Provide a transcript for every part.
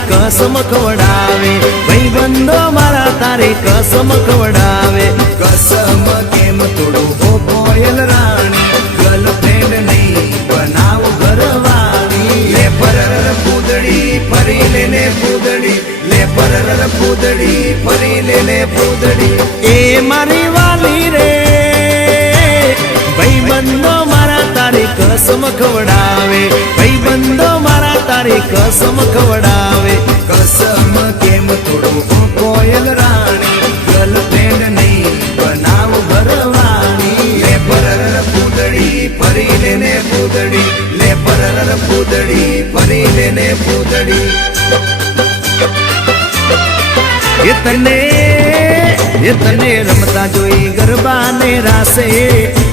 કસમ ખવડાવે ભાઈબંધો મારા તારે કસમ ખવડાવે કસમ કેમ તોડું હો કોયલ રાણી. ગર્લફ્રેન્ડ નહીં બનાવ ઘરવાળી. લે પરર પૂદડી ફરી લેને પૂદડી લે પરર પૂદડી ફરી લેને પૂદડી એ મારી વાલી રે. ભાઈ બંધો મારા તારે કસમ ખવડાવે ભાઈબંધો મારા તારી કસમ ખવડાવે? કસમ કેમ થોડું કોયલ રાણી? ગર્લફ્રેન્ડ નહીં, બનાવ ભરવાની. લે પરર પૂદડી ફરી લેને પૂદડી લે પરર પૂદડી ફરી લેને પૂદડી એ તને રમતા જોઈ ગરબાને રાસે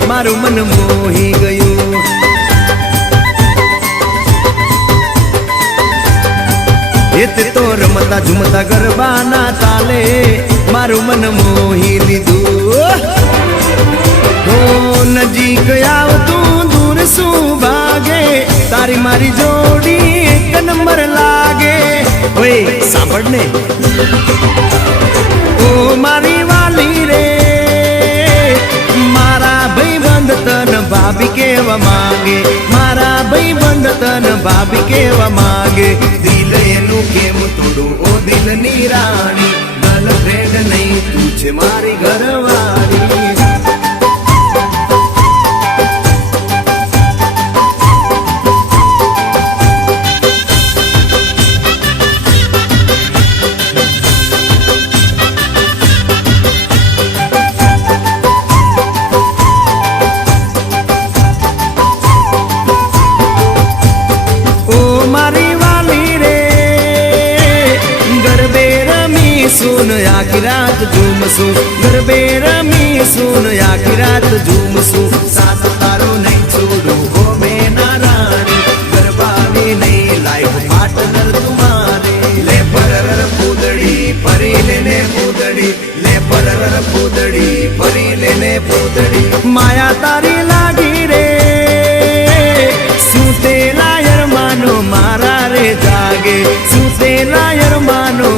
મારું મન મોહી ગયું એ તે તો રમતા ઝુમતા ગરબાના તાલે મારું મન મોહી લીધું. હો નજીક આવતું દૂર શું ભાગે? તારી મારી જોડી એક નંબર લાગે. ઓય, સાંભળ ને. ઓ મારી વાલી રે, મારા ભાઈબંધ તન ભાભી કેવા માંગે? મારા ભાઈબંધ તન ભાભી કેવા માંગે? ઓ સુન આખી રાત ઝૂમશું ગરબે રમી સુન આખી રાત ઝૂમશું સાત તારો નહીં છોડું ગોમે મેના રાણી ગરબાની નહીં લાઈફ પાર્ટનર તુમારે લે પરર પૂદડી ફરી લેને પૂદડી લે પરર પૂદડી ફરી લેને પૂદડી માયા તારી લાગી રે સુતેલા યરમાનો મારા રે જાગે સુતેલા યરમાનો